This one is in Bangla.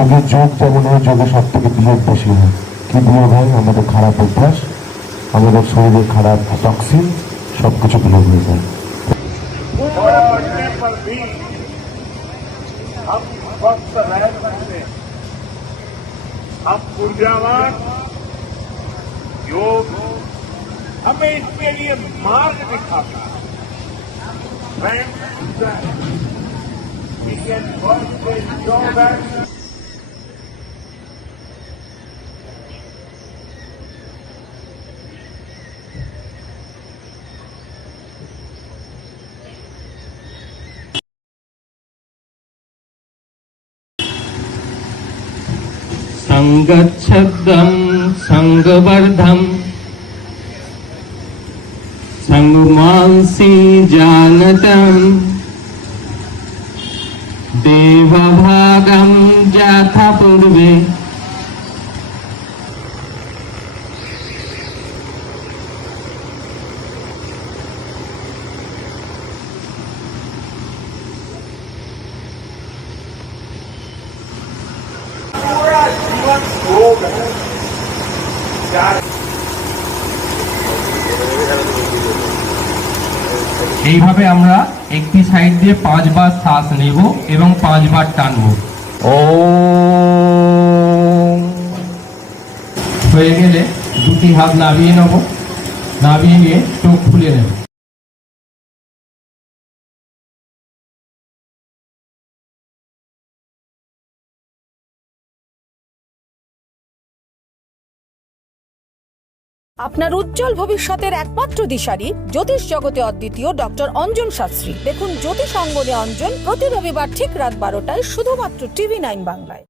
যোগে যোগ যেমন হয়, যোগে সব থেকে বিয়োগ বেশি হয়। কি বিয়োগ হয়? আমাদের খারাপ অভ্যাস, আমাদের শরীরে খারাপ টক্সিন, সবকিছু বিয়োগ হয়ে যায়। हम स्वस्थ रह सकते हैं, हम ऊर्जावान। योग हमें इसके लिए मार्ग दिखाता है। We can work with yoga. संगच्छद्दं संगवर्धं संगमांसि जानतं देवभागं यथा पूर्वे এইভাবে আমরা একটি সাইড দিয়ে 5 বার শ্বাস নেব এবং 5 বার টানব। হয়ে গেলে দুটি হাত নামিয়ে নেব, নামিয়ে নিয়ে চোখ খুলে নেব। আপনার উজ্জ্বল ভবিষ্যতের একমাত্র দিশারি জ্যোতিষ জগতে অদ্বিতীয় ডক্টর অঞ্জন শাস্ত্রী। দেখুন জ্যোতিষ অঙ্গনে অঞ্জন প্রতি রবিবার ঠিক রাত 12টায় শুধুমাত্র TV9 বাংলায়।